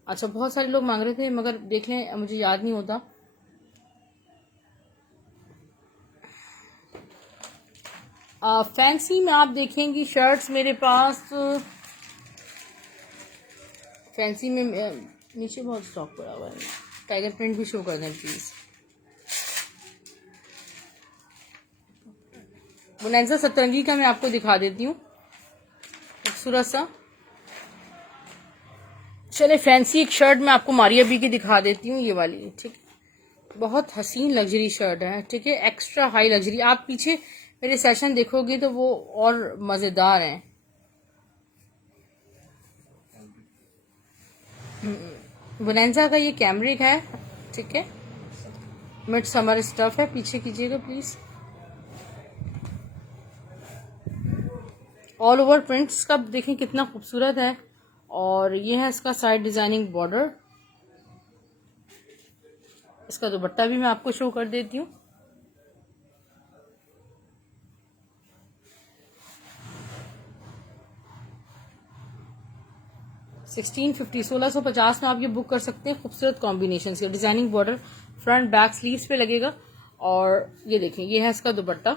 अच्छा, बहुत सारे लोग मांग रहे थे, मगर देख लें, मुझे याद नहीं होता। फैंसी में आप देखेंगी शर्ट्स मेरे पास। फैंसी में नीचे बहुत स्टॉक पड़ा हुआ है। टाइगर प्रिंट भी शो कर दें प्लीज। बोनेंजा सतरंगी का मैं आपको दिखा देती हूँ, खूबसूरत सा। चले फैंसी एक शर्ट मैं आपको मारिया बी की दिखा देती हूँ, ये वाली, ठीक है। बहुत हसीन लग्जरी शर्ट है, ठीक है, एक्स्ट्रा हाई लग्जरी। आप पीछे मेरे सेशन देखोगे तो वो और मज़ेदार हैं। बोनेंजा का ये कैमरिक है, ठीक है, मिड समर स्टफ है। पीछे कीजिएगा प्लीज। ऑल ओवर प्रिंट इसका देखें कितना खूबसूरत है। और ये है इसका साइड डिजाइनिंग बॉर्डर। इसका दुपट्टा भी मैं आपको शो कर देती हूँ। $1650 1650 में आप ये बुक कर सकते हैं। खूबसूरत कॉम्बिनेशन के designing border front back sleeves पे लगेगा। और ये देखें, ये है इसका दुपट्टा।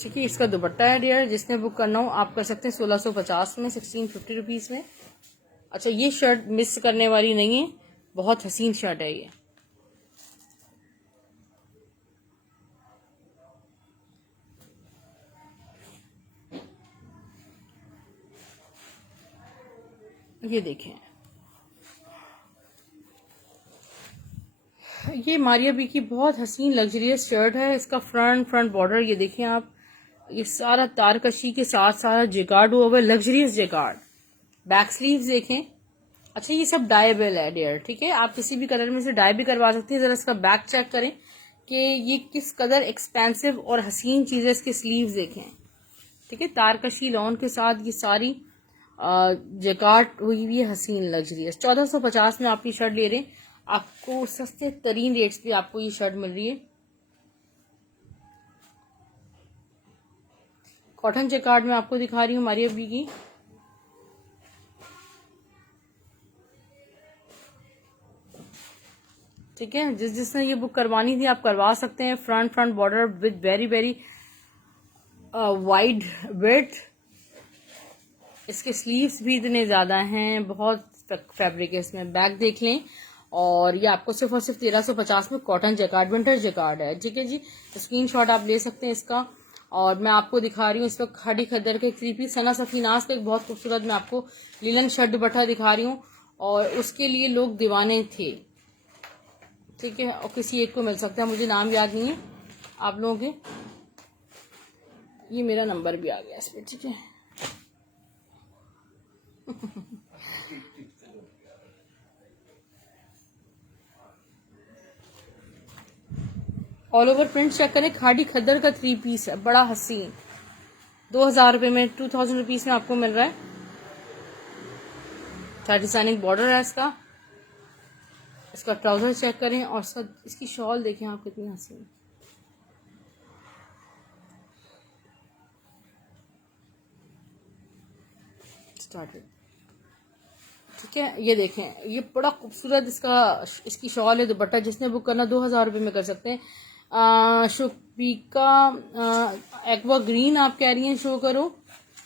ठीक है, इसका दुपट्टा है डियर। जिसने बुक करना हो आप कर सकते हैं 1650 में, 1650 रुपीज में। अच्छा, ये शर्ट मिस करने वाली नहीं है, बहुत हसीन शर्ट है ये। ये देखें, ये मारिया बी की बहुत हसीन लग्जरियस शर्ट है। इसका फ्रंट बॉर्डर ये देखें आप, ये सारा तारकशी के साथ सारा जिगार्ड हुआ हुआ है, लग्जरियस जिगार्ड। बैक स्लीव्स देखें। अच्छा, ये सब डायबल है डियर, ठीक है, आप किसी भी कलर में से डाई भी करवा सकते हैं। जरा इसका बैक चेक करें कि ये किस कदर एक्सपेंसिव और हसीन चीज है। इसके स्लीव्स देखें, ठीक है, तारकशी लॉन के साथ ये सारी जकार्ड हुई हुई है, हसीन लग्जरियस। 1450 में आप ये शर्ट ले रहे हैं, आपको सस्ते तरीन रेट्स पे आपको ये शर्ट मिल रही है। कॉटन जकार्ड में आपको दिखा रही हूँ मारिया बी की। ठीक है, जिसने ये बुक करवानी थी आप करवा सकते हैं। Front border with very very wide width. इसके स्लीव्स भी इतने ज्यादा हैं, बहुत फैब्रिक है इसमें। बैक देख लें। और ये आपको सिर्फ और सिर्फ 1350 में कॉटन जैकार्ड, विंटर जैकार्ड है, ठीक है जी। स्क्रीनशॉट आप ले सकते हैं इसका। और मैं आपको दिखा रही हूँ इस वक्त खाड़ी खद्दर के 3 पीस सना सफीनास का एक बहुत खूबसूरत मैं आपको लिलन शर्ट दुपट्टा दिखा रही हूँ। और उसके लिए लोग दीवाने थे, ठीक है, और किसी एक को मिल सकता है, मुझे नाम याद नहीं है आप लोगों के। ये मेरा नंबर भी आ गया इस पर, ठीक है। ऑल ओवर प्रिंट चेक करें। खाड़ी खद्दर का 3 पीस है, बड़ा हसीन। 2000 रुपए में, 2000 रुपीज में आपको मिल रहा है। डिजाइनिंग बॉर्डर है इसका। इसका ट्राउजर चेक करें और इसकी शॉल देखें आप, कितनी हसीन। स्टार्टेड, ठीक है, ये देखें, ये बड़ा खूबसूरत इसकी शॉल है। दुपट्टा जिसने बुक करना 2000 रुपये में कर सकते हैं। शुपिका एक्वा ग्रीन आप कह रही हैं, शो करो।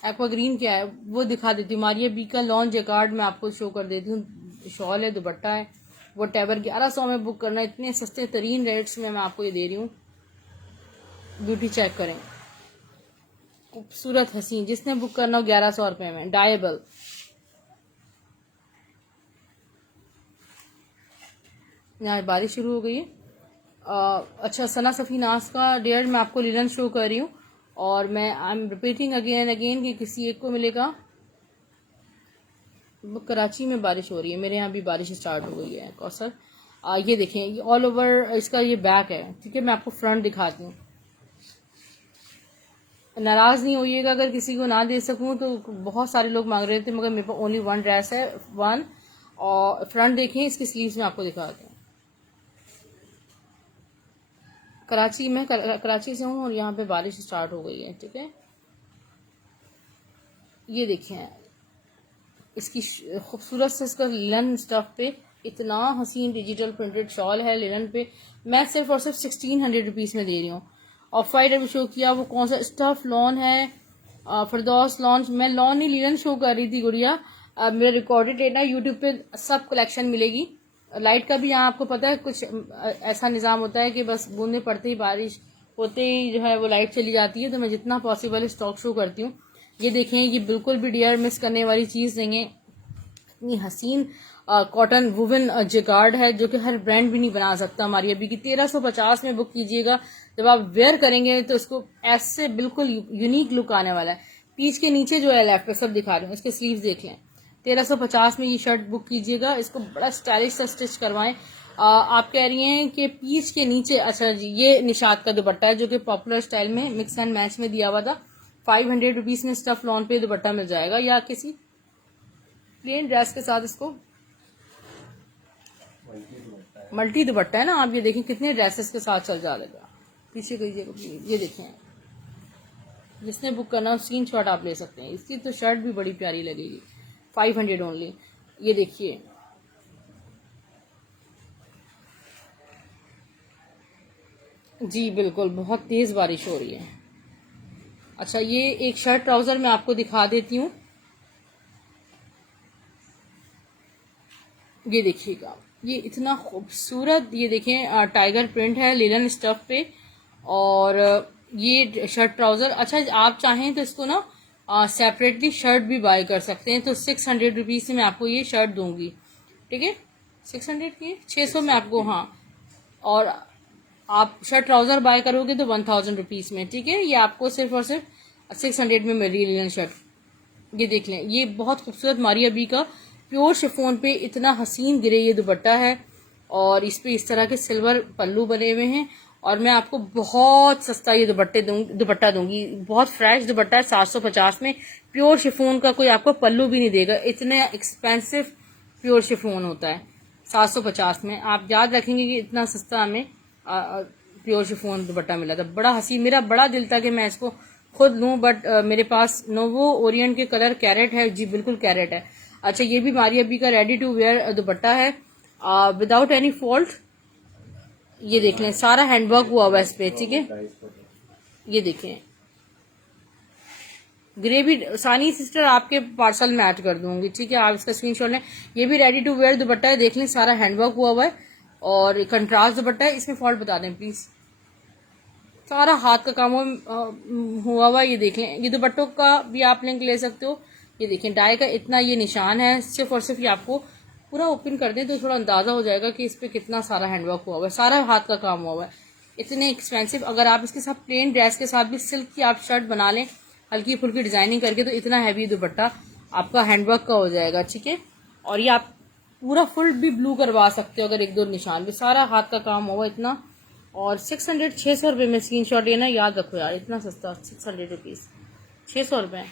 एक्वा ग्रीन क्या है वो दिखा देती हूँ। मारिया बी का लॉन्च जैकार्ड मैं आपको शो कर देती हूँ। शॉल है, दुपट्टा है, वो टेबर 1100 में बुक करना। इतने सस्ते तरीन रेट्स में मैं आपको ये दे रही हूँ। ब्यूटी चेक करें, खूबसूरत हसीन। जिसने बुक करना हो 1100 रुपये में, डायबल। यहाँ बारिश शुरू हो गई है। अच्छा, सना सफीनास का डेयर मैं आपको लिलन शो कर रही हूँ। और मैं I am repeating again again कि किसी एक को मिलेगा। कराची में बारिश हो रही है, मेरे यहाँ भी बारिश स्टार्ट हो गई है कौसर। ये देखें, ये ऑल ओवर इसका ये बैक है, ठीक है। मैं आपको फ्रंट दिखाती हूँ। नाराज नहीं होइएगा अगर किसी को ना दे सकूं, तो बहुत सारे लोग मांग रहे थे, मगर मेरे पास ओनली वन ड्रेस है, वन। और फ्रंट देखें, इसकी स्लीव्स में आपको दिखाती हूँ। कराची से हूँ और यहाँ पे बारिश स्टार्ट हो गई है, ठीक है। ये देखें, इसकी खूबसूरत से इसका लिलन स्टफ पे इतना हसीन डिजिटल प्रिंटेड शॉल है लिलन पे। मैं सिर्फ और सिर्फ 1600 रुपीज में दे रही हूँ। ऑफ वाइट अभी शो किया, वो कौन सा स्टफ लॉन है, फिरदौस लॉन। मैं लॉन ही लिलन शो कर रही थी गुड़िया। मेरा रिकॉर्डेड है ना, यूट्यूब पे सब कलेक्शन मिलेगी। लाइट का भी यहाँ आपको पता है कुछ ऐसा निज़ाम होता है कि बस बूंदे पड़ते ही बारिश होते ही जो है वो लाइट चली जाती है। तो मैं जितना पॉसिबल स्टॉक शो करती हूँ। ये देखें, ये बिल्कुल भी डियर मिस करने वाली चीज़ नहीं है। इतनी हसीन कॉटन वुवन जिकार्ड है जो कि हर ब्रांड भी नहीं बना सकता। हमारी अभी की 1350 में बुक कीजिएगा। जब आप वेयर करेंगे तो इसको ऐसे बिल्कुल यूनिक लुक आने वाला है। पीच के नीचे जो है लेफ्ट पे सब दिखा रही हूँ, इसके स्लीव्स देख लें। 1350 में ये शर्ट बुक कीजिएगा। इसको बड़ा स्टाइलिश सा स्टिच करवाएं। आप कह रही हैं कि पीच के नीचे, अच्छा जी, ये निशात का दुपट्टा है जो कि पॉपुलर स्टाइल में मिक्स एंड मैच में दिया हुआ था। 500 रुपीज में स्टफ लॉन पे दुपट्टा मिल जाएगा, या किसी प्लेन ड्रेस के साथ इसको मल्टी दुपट्टा है ना। आप ये देखें कितने ड्रेसेस के साथ चल जाएगा। पीछे कीजिएगा प्लीज, ये देखें। जिसने बुक करना स्क्रीन शॉट आप ले सकते हैं। इसकी तो शर्ट भी बड़ी प्यारी लगेगी। 500 ओनली। ये देखिए, जी बिल्कुल, बहुत तेज बारिश हो रही है। अच्छा, ये एक शर्ट ट्राउजर मैं आपको दिखा देती हूँ। ये देखिएगा, ये इतना खूबसूरत, ये देखें टाइगर प्रिंट है लिनन स्टफ पे। और ये शर्ट ट्राउजर, अच्छा आप चाहें तो इसको ना सेपरेटली शर्ट भी बाय कर सकते हैं। तो 600 रुपीज से मैं आपको ये शर्ट दूंगी, ठीक है। 600 की 600 में आपको, हाँ। और आप शर्ट ट्राउजर बाय करोगे तो 1000 रुपीज में, ठीक है। ये आपको सिर्फ और सिर्फ 600 में मिल रही है लिनन शर्ट। ये देख लें, ये बहुत खूबसूरत मारिया बी का प्योर शिफोन पे इतना हसीन गिरे ये दुपट्टा है। और इस पे इस तरह के सिल्वर पल्लू बने हुए हैं। और मैं आपको बहुत सस्ता ये दुपट्टा दूंगी। बहुत फ्रेश दुपट्टा है। 750 में प्योर शिफोन का कोई आपको पल्लू भी नहीं देगा। इतने एक्सपेंसिव प्योर शिफोन होता है 750 में। आप याद रखेंगे कि इतना सस्ता हमें प्योर शिफोन दुपट्टा मिला था। बड़ा हसीन, मेरा बड़ा दिल था कि मैं इसको खुद लूं, बट मेरे पास नोवो ओरिएंट के कलर कैरेट है। जी बिल्कुल कैरेट है। अच्छा, ये भी मारिया बी का रेडी टू वेयर दुपट्टा है विदाउट एनी फॉल्ट। ये देख लें, सारा हैंडवर्क हुआ हुआ है इस पे, ठीक है। ये देखें, ग्रे भी सानी सिस्टर आपके पार्सल में ऐड कर दूंगी, ठीक है। आप इसका स्क्रीनशॉट लें। ये भी रेडी टू वेयर दुपट्टा है, देख लें सारा हैंडवर्क हुआ हुआ है और कंट्रास्ट दुपट्टा है। इसमें फॉल्ट बता दें प्लीज। सारा हाथ का काम हुआ हुआ है। ये देख लें, ये दुपट्टों का भी आप लिंक ले सकते हो। ये देखें, डाई का इतना ये निशान है। सिर्फ और सिर्फ ये आपको पूरा ओपन कर दें तो थोड़ा अंदाजा हो जाएगा कि इस पे कितना सारा हैंडवर्क हुआ हुआ है। सारा हाथ का काम हुआ हुआ है। इतने एक्सपेंसिव। अगर आप इसके साथ प्लेन ड्रेस के साथ भी सिल्क की आप शर्ट बना लें हल्की फुल्की डिजाइनिंग करके, तो इतना हैवी दुपट्टा आपका हैंडवर्क का हो जाएगा, ठीक है। और ये आप पूरा फुल भी ब्लू करवा सकते हो अगर एक दो निशान भी। सारा हाथ का काम हुआ इतना। और 600 रुपये में स्क्रीन शॉट लेना, याद रखो यार, इतना सस्ता 600 रुपीज, 600 रुपये।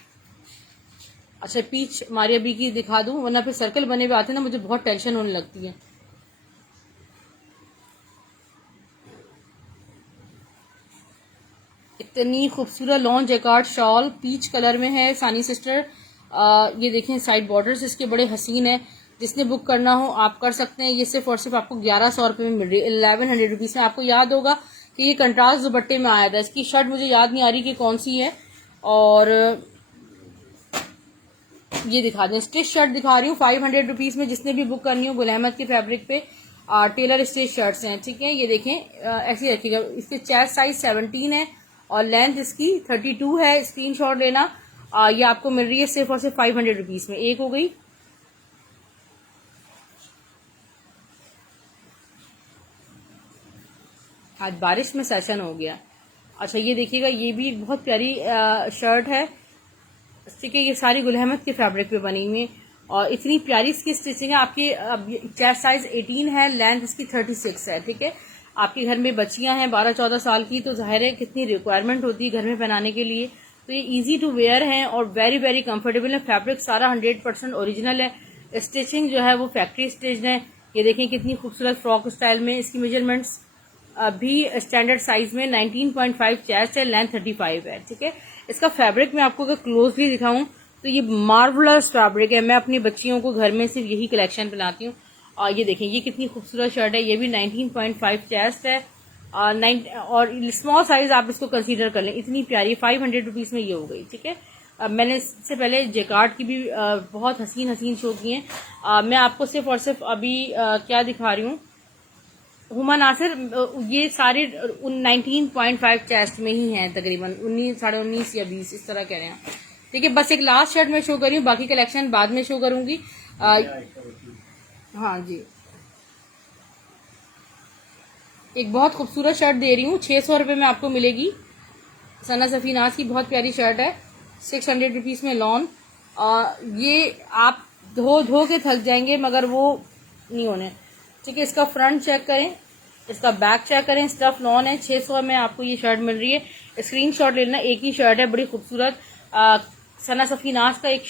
अच्छा, पीच मारिया बी की दिखा दूं, वरना फिर सर्कल बने हुए आते हैं ना, मुझे बहुत टेंशन होने लगती है। इतनी खूबसूरत long jacquard shawl peach colour में है सानी सिस्टर। ये देखें, साइड बॉर्डर्स इसके बड़े हसीन है। जिसने बुक करना हो आप कर सकते हैं। ये सिर्फ और सिर्फ आपको 1100 रुपये में मिल रही है, 1100 रुपीज में। आपको याद होगा कि ये कंट्रास्ट दुपट्टे में आया था। इसकी शर्ट मुझे याद नहीं आ रही कि कौन सी है। और ये दिखा दें, स्टिच शर्ट दिखा रही हूँ 500 रुपीज में। जिसने भी बुक करनी हो गुल अहमद के फैब्रिक पे टेलर स्टिच शर्ट्स हैं, ठीक है। ये देखें, ऐसे ही रखिएगा। इसके चेस्ट साइज 17 है और लेंथ इसकी 32 है। स्क्रीनशॉट लेना। ये आपको मिल रही है सिर्फ और सिर्फ 500 रुपीज में। एक हो गई। आज बारिश में सेशन हो गया। अच्छा, ये देखिएगा, ये भी बहुत प्यारी शर्ट है, ठीक है। ये सारी गुल अहमद के फैब्रिक पे बनी हुई है और इतनी प्यारी इसकी स्टिचिंग है। आपकी चेस्ट साइज 18 है, लेंथ इसकी 36 है, ठीक है। आपके घर में बच्चियां हैं 12-14 साल की, तो जाहिर है कितनी रिक्वायरमेंट होती है घर में पहनाने के लिए। तो ये इजी टू वेयर है और वेरी वेरी कंफर्टेबल है। फैब्रिक सारा 100% ओरिजिनल है। स्टिचिंग जो है वो फैक्ट्री स्टिच्ड है। ये देखें कितनी खूबसूरत फ्रॉक स्टाइल में। इसकी मेजरमेंट्स अभी स्टैंडर्ड साइज में 19.5 चेस्ट है, लेंथ 35 है, ठीक है। इसका फैब्रिक मैं आपको अगर क्लोजली दिखाऊं तो ये मार्वलस फैब्रिक है। मैं अपनी बच्चियों को घर में सिर्फ यही कलेक्शन पहनाती हूँ। और ये देखें, ये कितनी खूबसूरत शर्ट है। ये भी 19.5 चेस्ट है और स्मॉल साइज आप इसको कंसीडर कर लें। इतनी प्यारी 500 रुपीज में ये हो गई, ठीक है। मैंने इससे पहले जेकार्ड की भी बहुत हसीन हसीन शो की हैं। मैं आपको सिर्फ और सिर्फ अभी क्या दिखा रही हूँ, हुमा नासिर, ये सारे 19.5 चेस्ट में ही हैं, तकरीबन 19, 19.5 या 20 इस तरह कह रहे हैं। ठीक है, बस एक लास्ट शर्ट में शो कर रही हूँ, बाकी कलेक्शन बाद में शो करूंगी। हाँ जी, एक बहुत खूबसूरत शर्ट दे रही हूँ, 600 रुपये में आपको मिलेगी। सना सफीनाज की बहुत प्यारी शर्ट है, 600 रुपीज़ में लॉन। ये आप धो धो के थक जाएंगे मगर वो नहीं होने। ठीक है, इसका फ्रंट चेक करें, इसका बैक चेक करें, स्टफ लॉन है, 600 में आपको ये शर्ट मिल रही है। स्क्रीनशॉट लेना, एक ही शर्ट है, बड़ी खूबसूरत। सना सफीनाज का एक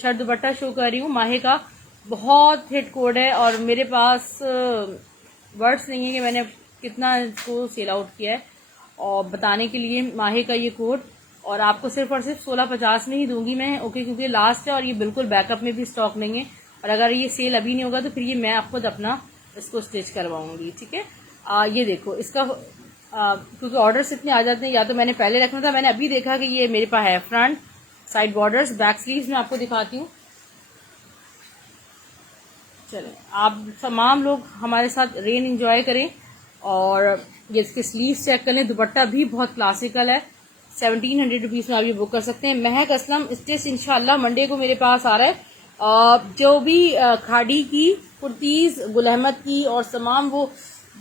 शर्ट दुपट्टा शो कर रही हूँ, माहे का बहुत हिट कोड है और मेरे पास वर्ड्स नहीं है कि मैंने कितना इसको सेल आउट किया है और बताने के लिए। माहे का ये कोड, और आपको सिर्फ और सिर्फ 1650 में ही दूंगी मैं, ओके, क्योंकि लास्ट है और ये बिल्कुल बैकअप में भी स्टॉक नहीं है। और अगर ये सेल अभी नहीं होगा तो फिर ये मैं आपको अपना इसको स्टिच करवाऊंगी। ठीक है, ये देखो इसका क्योंकि ऑर्डर्स इतने आ जाते हैं, या तो मैंने पहले रखना था, मैंने अभी देखा कि ये मेरे पास है। Front side borders, back sleeves में आपको दिखाती हूँ। चलें, आप तमाम लोग हमारे साथ रेन एंजॉय करें और ये इसके स्लीव्स चेक करें। दुपट्टा भी बहुत क्लासिकल है, 1700 रुपीज़ में आप ये बुक कर सकते हैं। महक असलम स्टिच इंशाल्लाह मंडे को मेरे पास आ रहा है। जो भी खाड़ी की कुर्तीज़, गुल अहमद की और तमाम वो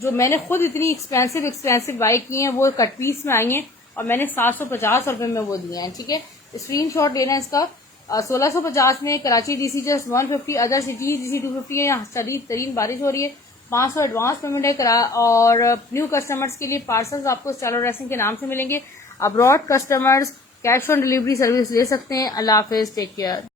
जो मैंने खुद इतनी एक्सपेंसिव बाई की हैं वो कट पीस में आई हैं और मैंने 750 रुपये में वो दिए हैं। ठीक है, स्क्रीनशॉट लेना है इसका। 1650 में Karachi DC just 150, other cities DC 250 है। यहाँ शदीद तरीन बारिश हो रही है, 500 एडवांस पेमेंट है और न्यू कस्टमर्स के लिए पार्सल्स आपको स्टाइल ड्रेसिंग के नाम से मिलेंगे। Abroad customers cash on delivery service ले सकते हैं। अल्लाह हाफिज, टेक केयर।